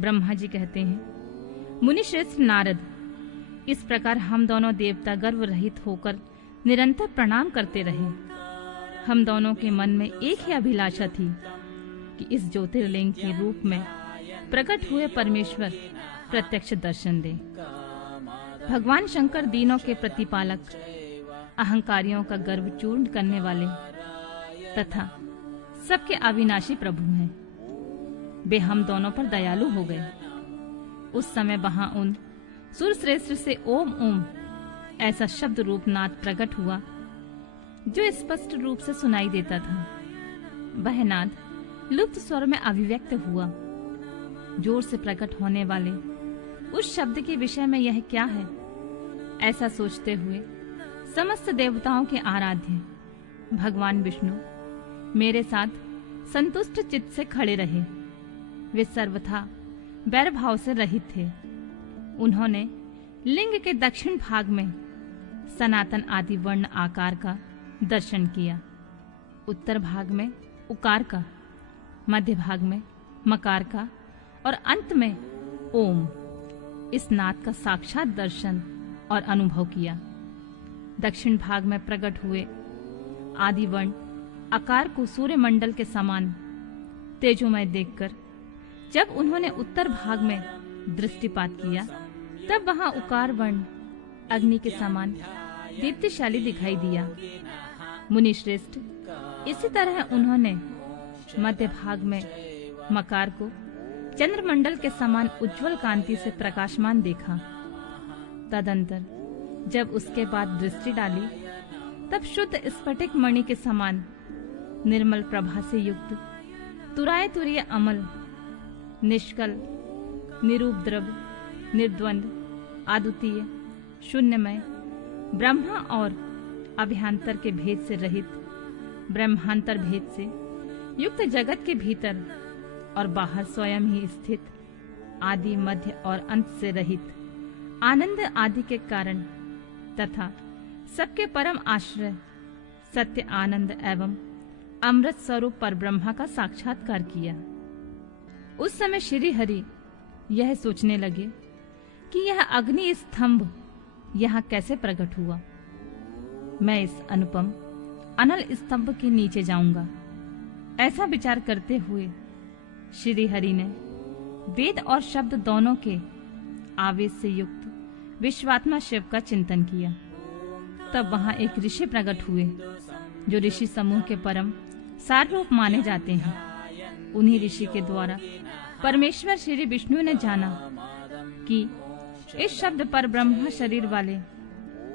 ब्रह्मा जी कहते हैं, मुनि श्रेष्ठ नारद, इस प्रकार हम दोनों देवता गर्व रहित होकर निरंतर प्रणाम करते रहे। हम दोनों के मन में एक ही अभिलाषा थी कि इस ज्योतिर्लिंग के रूप में प्रकट हुए परमेश्वर प्रत्यक्ष दर्शन दे। भगवान शंकर दीनों के प्रतिपालक, अहंकारियों का गर्व चूर्ण करने वाले तथा सबके अविनाशी प्रभु हैं। वे हम दोनों पर दयालु हो गए। उस समय वहां उन सुर श्रेष्ठ से ओम ओम ऐसा शब्द रूप नाद प्रकट हुआ जो स्पष्ट रूप से सुनाई देता था। वह नाद लुप्त स्वर में अभिव्यक्त हुआ। जोर से प्रकट होने वाले उस शब्द के विषय में यह क्या है, ऐसा सोचते हुए समस्त देवताओं के आराध्य भगवान विष्णु मेरे साथ संतुष्ट चित्त से खड़े रहे। वे सर्वथा वैर भाव से रहित थे। उन्होंने लिंग के दक्षिण भाग में सनातन आदि वर्ण आकार का दर्शन किया, उत्तर भाग में उकार का, मध्य भाग में मकार का और अंत में ओम इस नाद का साक्षात दर्शन और अनुभव किया। दक्षिण भाग में प्रकट हुए आदि वर्ण आकार को सूर्य मंडल के समान तेजोमय देखकर जब उन्होंने उत्तर भाग में दृष्टिपात किया, तब वहां उकार वर्ण अग्नि के समान दीप्तिशाली दिखाई दिया। मुनि श्रेष्ठ, इसी तरह उन्होंने मध्य भाग में मकार को चंद्रमंडल के समान उज्जवल कांति से प्रकाशमान देखा। तदंतर जब उसके बाद दृष्टि डाली, तब शुद्ध स्फटिक मणि के समान निर्मल प्रभा से युक्त तुराय तुरीय अमल, निष्कल, निरूपद्रव, निर्द्वंद, अद्वितीय, शून्यमय, ब्रह्मा और अभ्यंतर के भेद से रहित, ब्रह्मांतर भेद से युक्त जगत के भीतर और बाहर स्वयं ही स्थित, आदि मध्य और अंत से रहित, आनंद आदि के कारण तथा सबके परम आश्रय, सत्य आनंद एवं अमृत स्वरूप पर ब्रह्मा का साक्षात्कार किया। उस समय श्री हरि यह सोचने लगे कि यह अग्नि स्तंभ यहाँ कैसे प्रकट हुआ। मैं इस अनुपम अनल स्तंभ के नीचे जाऊंगा। ऐसा विचार करते हुए श्री हरि ने वेद और शब्द दोनों के आवेश से युक्त विश्वात्मा शिव का चिंतन किया। तब वहां एक ऋषि प्रकट हुए जो ऋषि समूह के परम सार रूप माने जाते हैं। उन्हीं ऋषि के द्वारा परमेश्वर श्री विष्णु ने जाना कि इस शब्द पर ब्रह्म शरीर वाले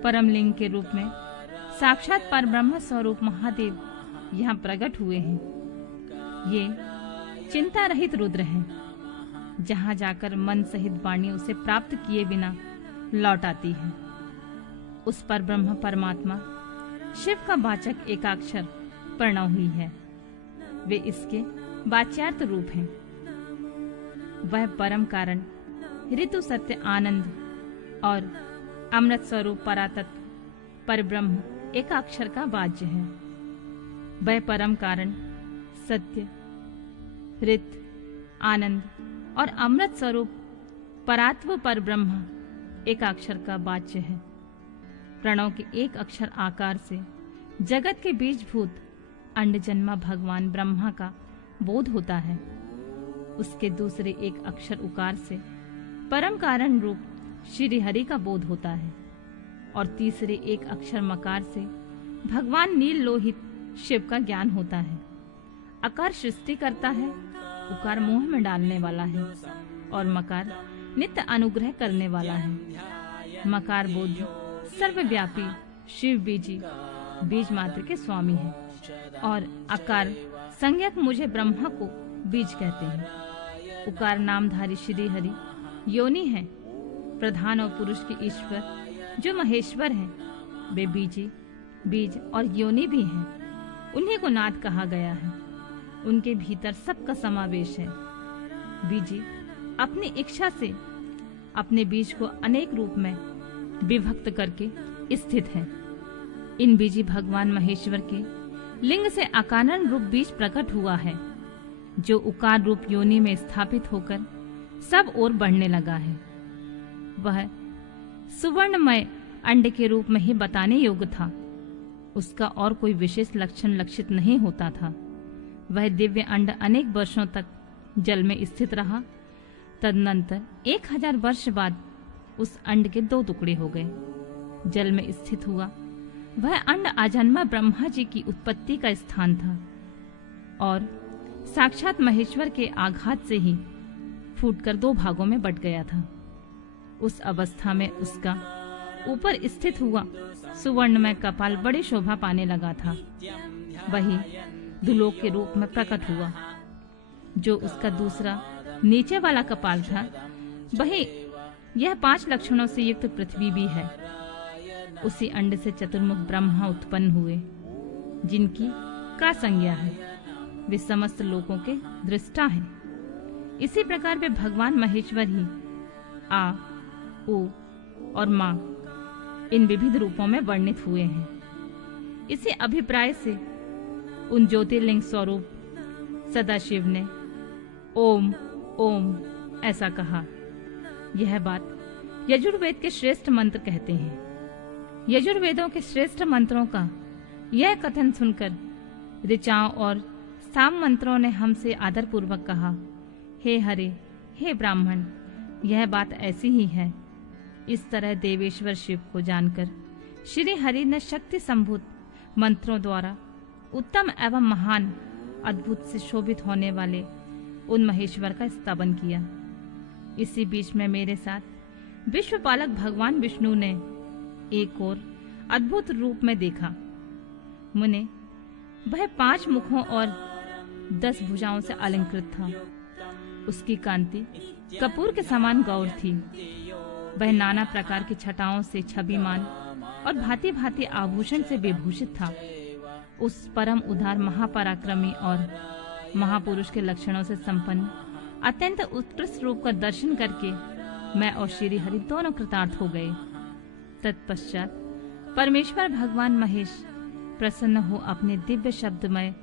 परम लिंग के रूप में साक्षात पर ब्रह्म स्वरूप महादेव यहाँ प्रकट हुए हैं। ये चिंता रहित रुद्र हैं, जहाँ जाकर मन सहित वाणी उसे प्राप्त किए बिना लौट आती है। उस पर ब्रह्म परमात्मा शिव का वाचक एकाक्षर प्रणव ही है। वे इसके वाच्यार्थ रूप हैं। वह परम कारण, ऋतु, सत्य, आनंद और अमृत स्वरूप परातत्व पर ब्रह्म एकाक्षर का वाच्य है। वह परम कारण, सत्य, ऋत, आनंद और अमृत स्वरूप परात्व पर ब्रह्म एकाक्षर का वाच्य है। प्रणव के एक अक्षर आकार से जगत के बीजभूत अंडजन्मा भगवान ब्रह्मा का बोध होता है। उसके दूसरे एक अक्षर उकार से परम कारण रूप श्री हरि का बोध होता है और तीसरे एक अक्षर मकार से भगवान नील लोहित शिव का ज्ञान होता है। अकार सृष्टि करता है, उकार मोह में डालने वाला है और मकार नित्य अनुग्रह करने वाला है। मकार बोध सर्वव्यापी शिव बीजी बीज मात्र के स्वामी है और अकार संज्ञक मुझे ब्रह्मा को बीज कहते हैं। उकार नामधारी श्री हरि योनि है, प्रधान और पुरुष के ईश्वर जो महेश्वर हैं। वे बीजी, बीज और योनि भी हैं। उन्हीं को नाद कहा गया है। उनके भीतर सबका समावेश है। बीजी अपनी इच्छा से अपने बीज को अनेक रूप में विभक्त करके स्थित है। इन बीजी भगवान महेश्वर के लिंग से अकारण रूप बीज प्रकट हुआ है, जो उकार रूप योनि में स्थापित होकर सब ओर बढ़ने लगा है। वह सुवर्णमय अंड के रूप में ही बताने योग्य था। उसका और कोई विशेष लक्षण लक्षित नहीं होता था। वह दिव्य अंड अनेक वर्षों तक जल में स्थित रहा। तदनंतर 1000 वर्ष बाद उस अंड के 2 टुकड़े हो गए, जल में स्थित हुआ। वह अंड आजन्मा ब्रह्मा जी की उत्पत्ति का स्थान था और साक्षात महेश्वर के आघात से ही फूटकर 2 भागों में बट गया था। उस अवस्था में उसका ऊपर स्थित हुआ सुवर्णमय कपाल बड़ी शोभा पाने लगा था। वही दुलोक के रूप में प्रकट हुआ। जो उसका दूसरा नीचे वाला कपाल था, वही यह 5 लक्षणों से युक्त पृथ्वी भी है। उसी अंड से चतुर्मुख ब्रह्मा उत्पन्न हुए, जिनकी का संज्ञा है। वे समस्त लोकों के दृष्टा हैं। इसी प्रकार वे भगवान महेश्वर ही आ, उ और मां इन विविध रूपों में वर्णित हुए हैं। इसी अभिप्राय से उन ज्योतिर्लिंग स्वरूप सदाशिव ने ओम ओम ऐसा कहा। यह बात यजुर्वेद के श्रेष्ठ मंत्र कहते हैं। यजुर्वेदों के श्रेष्ठ मंत्रों का यह कथन सुनकर ऋचाओं और साम मंत्रों ने हमसे आदर पूर्वक कहा, हे हरे, हे ब्राह्मण, यह बात ऐसी ही है। इस तरह देवेश्वर शिव को जानकर श्री हरि ने शक्ति संभूत मंत्रों द्वारा उत्तम एवं महान अद्भुत से शोभित होने वाले उन महेश्वर का स्तवन किया। इसी बीच में मेरे साथ विश्वपालक भगवान विष्णु ने एक और अद्भुत रूप में देखा। मुने, वह 5 मुखों और 10 भुजाओं से अलंकृत था। उसकी कांति कपूर के समान गौर थी। वह नाना प्रकार की छटाओं से छविमान और भांति भांति आभूषण से विभूषित था। उस परम उदार महापराक्रमी और महापुरुष के लक्षणों से संपन्न अत्यंत उत्कृष्ट रूप का दर्शन करके मैं और श्री हरि दोनों कृतार्थ हो गए। तत्पश्चात परमेश्वर भगवान महेश प्रसन्न हो अपने दिव्य शब्दमय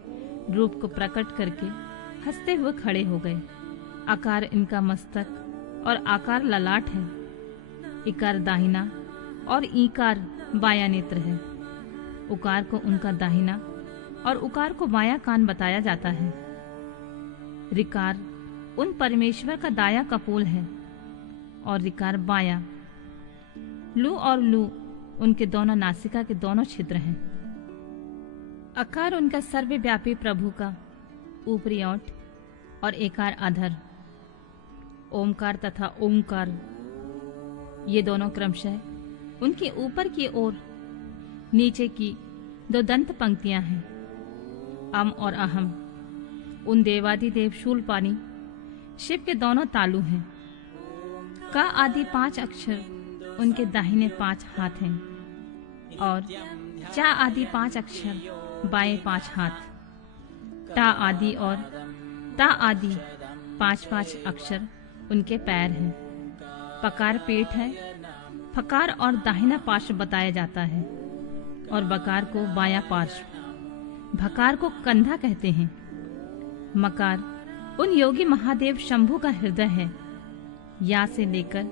रूप को प्रकट करके हंसते हुए खड़े हो गए। आकार इनका मस्तक और आकार ललाट है। इकार दाहिना और ईकार बाया नेत्र है। उकार को उनका दाहिना और उकार को बाया कान बताया जाता है। रिकार उन परमेश्वर का दाया कपोल है और रिकार बाया। लू और लू उनके दोनों नासिका के दोनों छिद्र हैं। अकार उनका सर्वव्यापी प्रभु का ऊपरी ओठ और एकार अधर। ओमकार तथा ओमकार ये दोनों क्रमशः उनके ऊपर की ओर नीचे की 2 दंत पंक्तियां हैं। अम और अहम उन देवादिदेव शूलपाणी शिव के दोनों तालु हैं। का आदि 5 अक्षर उनके दाहिने 5 हाथ हैं और चा आदि 5 अक्षर बाएं 5 हाथ। टा आदि और ता आदि 5-5 अक्षर उनके पैर हैं। पकार पेट है। फकार और दाहिना पार्श्व बताया जाता है और बकार को बायां पार्श्व। भकार को कंधा कहते हैं। मकार उन योगी महादेव शंभु का हृदय है। या से लेकर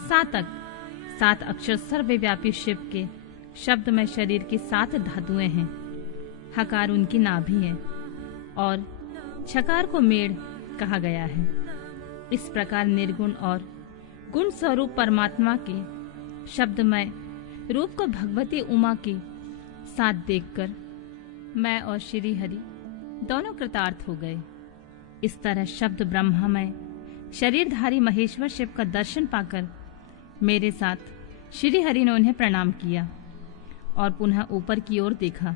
सा तक 7 अक्षर सर्वव्यापी शिव के शब्द में शरीर की 7 धातुएं हैं। हकार उनकी नाभि है और छकार को मेड़ कहा गया है। इस प्रकार निर्गुण और गुण स्वरूप परमात्मा के शब्दमय रूप को भगवती उमा के साथ देखकर मैं और श्री हरि दोनों कृतार्थ हो गए। इस तरह शब्द ब्रह्ममय शरीरधारी महेश्वर शिव का दर्शन पाकर मेरे साथ श्री हरि ने उन्हें प्रणाम किया और पुनः ऊपर की ओर देखा।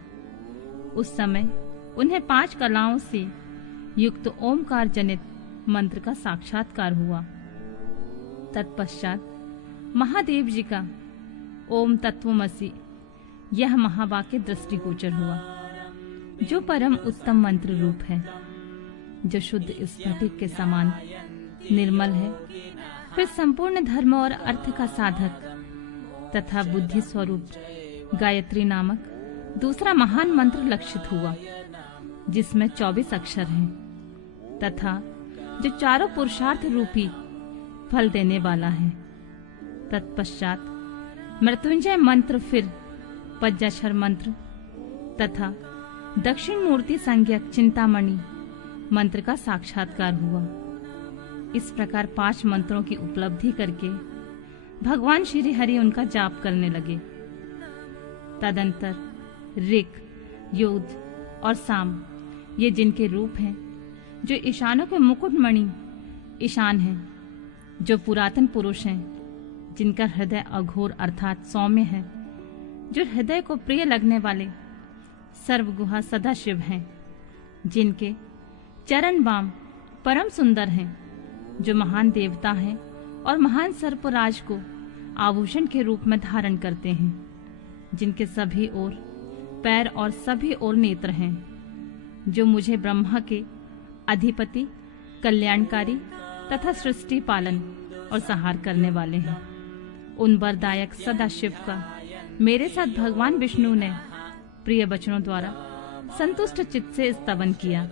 उस समय उन्हें 5 कलाओं से युक्त ओमकार जनित मंत्र का साक्षात्कार हुआ। तत्पश्चात महादेव जी का ओम तत्वमसि यह महावाक्य दृष्टिगोचर हुआ, जो परम उत्तम मंत्र रूप है, जो शुद्ध स्फटिक के समान निर्मल है। फिर संपूर्ण धर्म और अर्थ का साधक तथा बुद्धि स्वरूप गायत्री नामक दूसरा महान मंत्र लक्षित हुआ, जिसमें 24 अक्षर हैं तथा जो चारों पुरुषार्थ रूपी फल देने वाला है। तत्पश्चात मृत्युंजय मंत्र, फिर पंचाक्षर मंत्र तथा दक्षिण मूर्ति संज्ञक चिंतामणि मंत्र का साक्षात्कार हुआ। इस प्रकार 5 मंत्रों की उपलब्धि करके भगवान श्री हरि उनका जाप करने लगे। तदंतर ऋक, योध और साम, ये जिनके रूप हैं, जो ईशानों के मुकुटमणि ईशान हैं, जो पुरातन पुरुष हैं, जिनका हृदय अघोर अर्थात सौम्य है, जो हृदय को प्रिय लगने वाले सर्वगुहा सदाशिव हैं, जिनके चरण बाम परम सुंदर हैं, जो महान देवता हैं और महान सर्पराज को आभूषण के रूप में धारण करते हैं, जिनके सभी ओर पैर और सभी ओर नेत्र हैं, जो मुझे ब्रह्मा के अधिपति, कल्याणकारी तथा सृष्टि पालन और संहार करने वाले हैं, उन वरदायक सदाशिव का मेरे साथ भगवान विष्णु ने प्रिय वचनों द्वारा संतुष्ट चित्त से स्तवन किया।